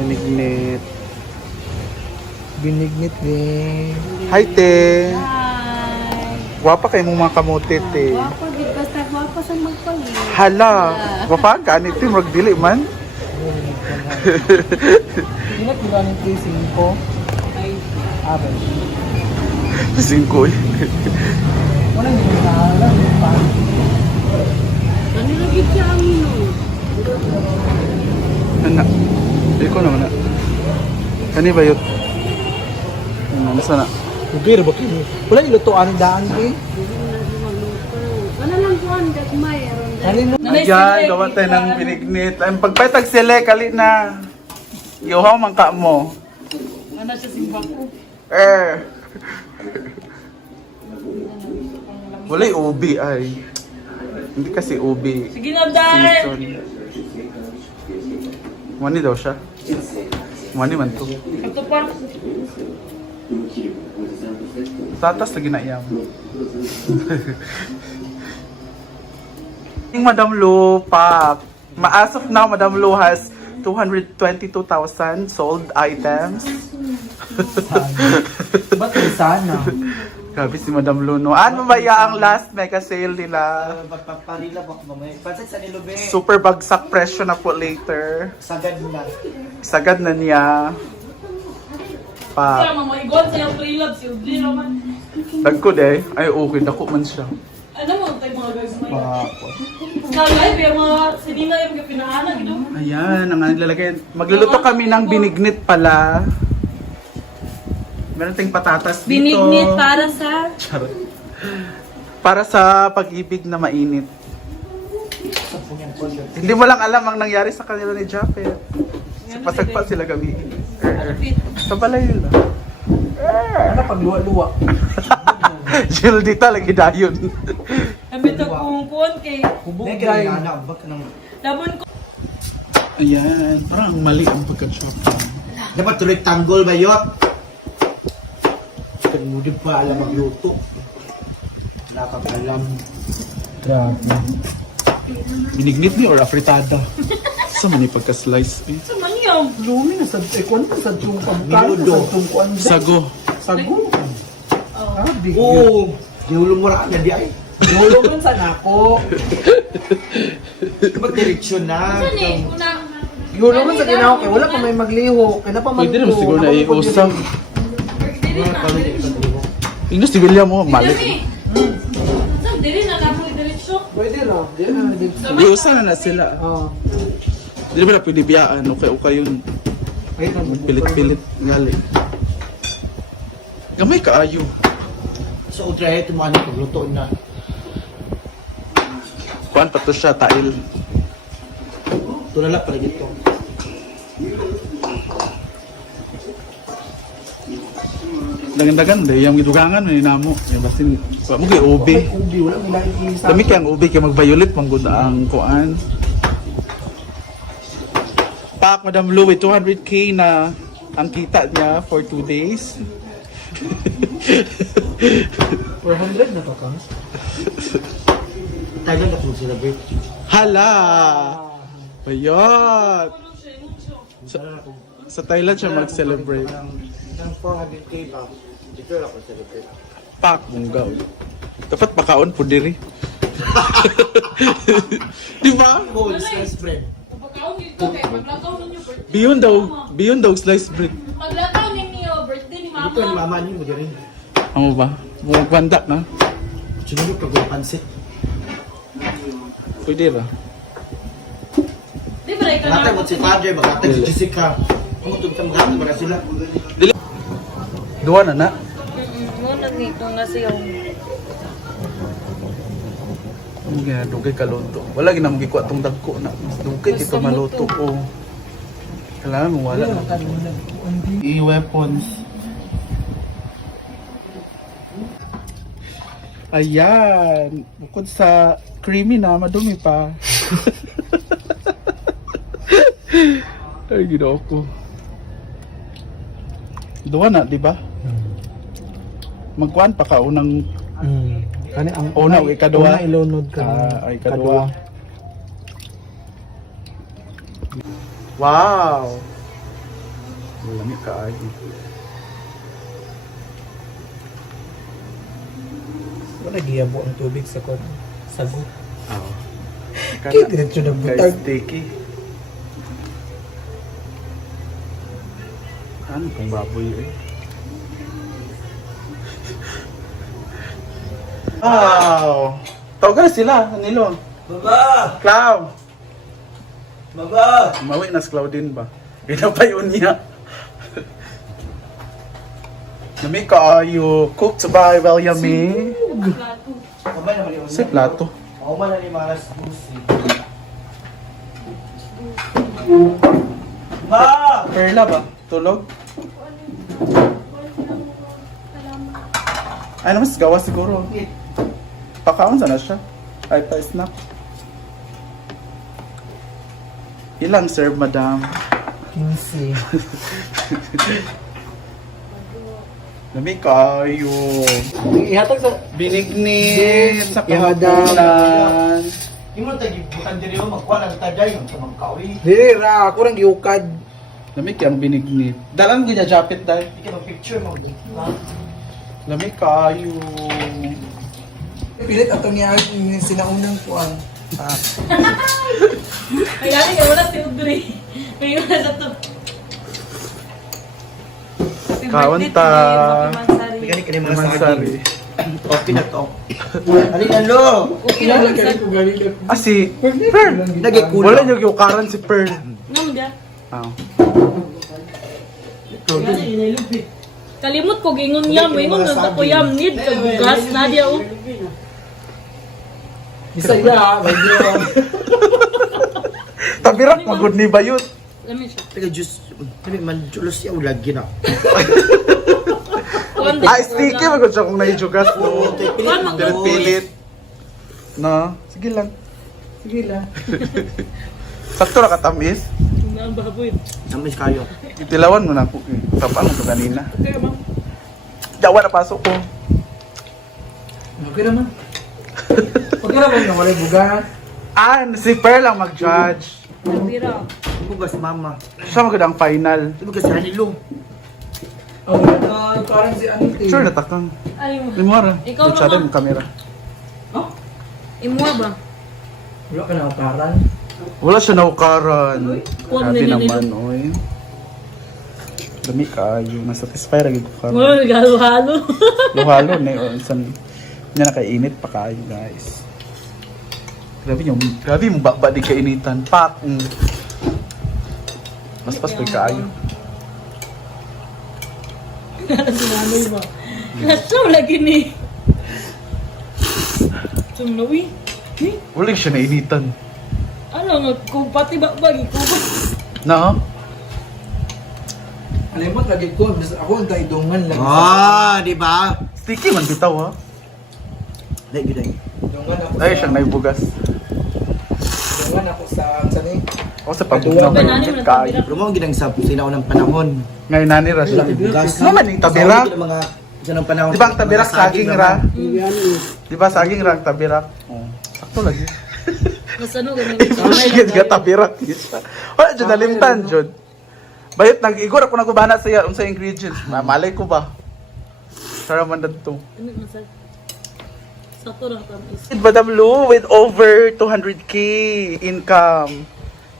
Binignit. Binignit din. Hi, te. Hi! Gwapa kayo mong mga kamote, te. Wapo, di basta wapo sa magpali. Hala. Gwapa ka, ni te. Magdili man. Ingat nila ng casing ko. Ay, Abay. Singkoy. Wala hindi na alam. ano lagi siya ang ino? Anak. Iko naman na. Kani ba yun? Nasa na? Ubir ba kayo? Wala ilutuan ang daan eh. Wala lang po ang gagmay. Alin na? Ayan, gawa tayo ng binignit. Ang pagpatag sila, kali na. Iuhaw man ka mo. Ano siya simbak ko? Wala yung ubi ay. Hindi kasi ubi. Sige na, Dar! Season. Mani daw siya. Mani man to. Ito pa. Tatas lagi na iyam. Madam Lu, pak. As of now, Madam Lu has 222,000 sold items. Ba't sana? Grabe si Madam Lu, no? Ano ba ang last mega sale nila? Parila ba mamaya? Pansit sa nilube. Super bagsak presyo na po later. Sagad na. Sagad na niya. Pa. Kaya mamaigon sa yung pre-love, si Udli naman. Dagko de. Ay, okay. Dako man siya. Ano mo tayo mga gagmay? Pa. Nalay, pero mga sinina yung kapinaanan, ito. Ayan, ang lalagay. Magluluto kami ng binignit pala. Meron tayong patatas dito. Binignit para sa... Charot. Para sa pag-ibig na mainit. Hindi mo lang alam ang nangyari sa kanila ni Japet. Sa pasagpa sila gabi. Sa balay nila. Ano pag luwa-luwa? Jill dito lagi dayon. Sabi ito kung kuwan kay... Hubog guy. Labon ko. Ayan, parang mali ang pagka-chop. Dapat tuloy tanggol ba yun? Kung mo din pa alam magluto. Wala kang alam. Grabe. Binignit ni or afritada? Sa man yung pagka-slice eh. Sa mangyong. Lumi na sa kwan na sa chung Minudo. sa chung kwan. Sago. Sago. Ah, big. Oo! Gihulong mo na di ay. Dulo man sa nako. Dapat direksyon na. Saan eh? Una. Dulo man sa ginawa kay wala pa may magliho. Kaya na pa man. Pwede naman siguro na iusang. Dili na. Ingles si William mo, mali. Dili. Saan dili na napo direksyon? Pwede ra. Di na dito. Iusang na sila. Ah. Hindi ba na pwede biyaan? Okay yun. Wait lang. Pilit-pilit. Gali. Gamay kaayo. Sa utrahe ito mga pagluto na. Kuan pa to siya, tail. Tulala pala dito. Dagan-dagan, yung gidugangan, may namo. Yung basin, mo kay ubi. Ubi wala may isa. Dami kayang ubi, kaya mag-violet, mangguna ang kuan. Pak, Madam Lou, 200k na ang kita niya for 2 days. 400 na to ka. Thailand ako celebrate. Hala! Bayot! Sa Thailand siya mag-celebrate. Ang 400k ba? Dito ako celebrate. Pak, munggaw. Dapat makaon po diri. Di ba? Oh, slice bread. Pagkaon dito kay maglakaw ninyo birthday. Beyond daw sliced bread. Maglakaw ninyo birthday ni Dito yung mama. mama niyo mo din. Ano ba? Bumagwanda na. Sinunod pag pansit. Pwede ra. Di ba ikaw Nakatay mo si Father, makatay si Jessica. Ang utog sa mga para sila. Duwa na na. Muna nito na siya. Ang gina, dugay kaluto. Wala ginang gikuha tong dagko na. Mas dugay ito maluto ko. Kailangan mo wala na. I-weapons. Ayan. Bukod sa creamy na, madumi pa. Ay, ginawa ko. Duwa na, di ba? Magkuhan pa ka unang Kani ang una o ikaduha? Una ilunod ka. Ay, ikaduha. Wow! Lami kaayo. Wala giyabo ang tubig sa kon. Sagot. Oo. Kaya diretso na Guys, butag. sticky. Ano pang baboy eh? Wow! Tawagan na sila, Nilo. Baba! Cloud! Baba! Mawi na si Claudine ba? Pinapayon niya. Nami kaayo. Cooked by Williamie. Plato. Kamay naman yun. Sa plato. Ako man na ni Maras Gusi. Ma! Perla ba? Tulog? Ay naman, gawa siguro. Pakaon sana siya. Ay, pa-snack. Ilang serve, madam? 15. Lami kayo. Ihatag sa... Binignit sa Ihadang. kamukulan. Yung mo tayo, bukan diri mo, magkuha ng taday, yung kamangkawi. Dili ra, ako nang giukad. Lami kayang binignit. Dalan ko niya japit dahil. Hindi ka mag-picture mo. Lami kayo. Pilit ato niya ang sinaunang kuan. Kaya nga wala si Audrey. May wala sa to. Happy Kaunta. birthday today, Papi Mansari. Hindi ka ni mga Naman saging. sari. Okay na to. Alin ang lo! Okay lang Kilala sa ko galing na. Ah, si Pearl. Nagikulang. Wala niyo yukaran si Pearl. Nangga. Ah. Kalimot ko gingon yam, ingon na ko yam need kag bugas na dia o. Bisaya, bagyo. Tabirak magud ni Bayot. Lami siya. Taga juice. Sabi man, julos siya ulagi na. Kuan Ah, sticky magud siya kung naijugas mo. Kuan man ko. Pilit. No, sige lang. Sige lang. Sakto ra katamis. Nang baboy. Namis kayo. Itilawan mo na ako. Tapang ko kanina. Okay ba? Dawa na pasok ko. Okay naman. Okay naman yung wala bugas. Ah, si Pearl ang mag-judge. Nabira. Bugas mama. Siya magud ang final. Bugas sa hanilo. Oh, parang si Anite. Sure na takang. Ay mo. Limora. Ikaw Ito naman. yung camera. Imo ba? Wala ka na karan. Wala siya naukaran. Kuwan Grabe nila naman, oy. Dami kayo. Nasatisfy ra gid ko karon. Oh, halo-halo. Luhalo na yun. San, hindi na kainit pa kayo, guys. Grabe yung ba di kainitan. Pak! Mas pas pa kayo. Sinanoy ba? Lasaw lagi ni. Sumnawi. Wala siya nainitan. Ano nga, kung pati bagi ko ba? Na? Alimot lagi ko, ako ang taidungan lang. Di ba? Sticky man bitaw, ha? Dahil gudang. Dungan ako Ay, siyang naibugas. Dungan ako sa sani. Ako sa pagbugaw Ba, kayo. nani mo Kit kayo. nagtabira? Rumong ginang sa sinaw ng panahon. Ngayon nani ra siya. Bugas. Naman yung tabirak. Sa mga sa ng panahon. Di ba ang tabirak Mga saging ra? naman. Di ba saging ra ang tabirak? Oh. Sakto lagi. Mas ano ganun. Sige, nga tabirak. Wala dyan nalimtan, Jod. Bayot, nag-igor ako nagubana sa unsa ingredients. Malay ko ba? Sarap man dito. Ano masal? Sakto lang tamis. Madam Lou with over 200k income.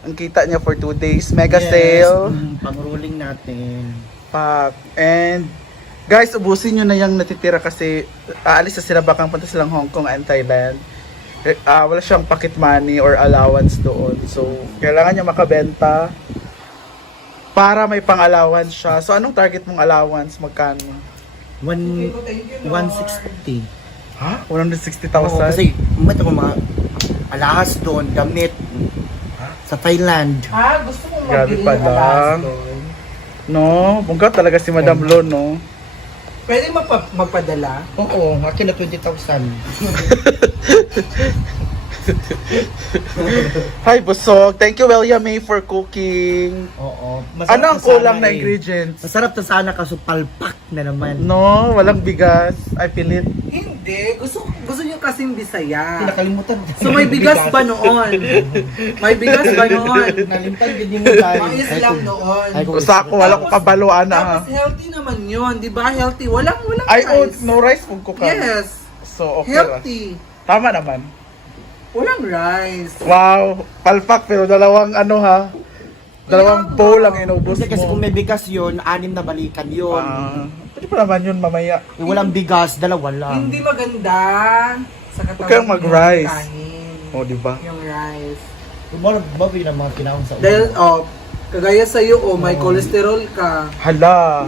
Ang kita niya for 2 days. Mega sale. Pang-rolling natin. Pack. And guys, ubusin nyo na yung natitira kasi aalis na sila bakang punta silang Hong Kong and Thailand. Wala siyang pocket money or allowance doon. So, kailangan niya makabenta para may pang-allowance siya. So, anong target mong allowance? Magkano? 160. Ha? Oo, 160,000? kasi umat ako mga alahas doon, gamit. Sa Thailand. Gusto mo Grabe mabili pa ng alas lang. doon? No, bungka talaga si Madam Lo, no? Pwede magpadala? Oo, akin na 20,000. Hi, busog. Thank you, William May, for cooking. Oo. Ano ang to kulang sana na eh. ingredients? Masarap to sana kaso palpak na naman. No, walang bigas. Ay, pilit. Hindi, gusto niyo kasing Bisaya. Nakalimutan. So may bigas ba noon? May bigas ba noon? Nalimutan din yung tayo. Mga Islam noon. Sa ako, walang kabaluan na. Tapos healthy naman yun, di ba? Healthy. Walang Ay, oh, rice. no rice kung kuka. Yes. So, okay ra. Healthy. Tama naman. Walang rice. Wow, palpak pero dalawang ano ha. Dalawang bowl ang inubos Kasi kung mo. may bigas yun, 6 na balikan yun. Pwede pa naman yun mamaya. Yung walang bigas, 2 lang. Hindi maganda sa katawan. Huwag kayong mag-rice. ng kanin. O, di ba? Yung rice. Babi ng mga kinaon sa Dahil, kagaya sa'yo, may cholesterol ka. Hala.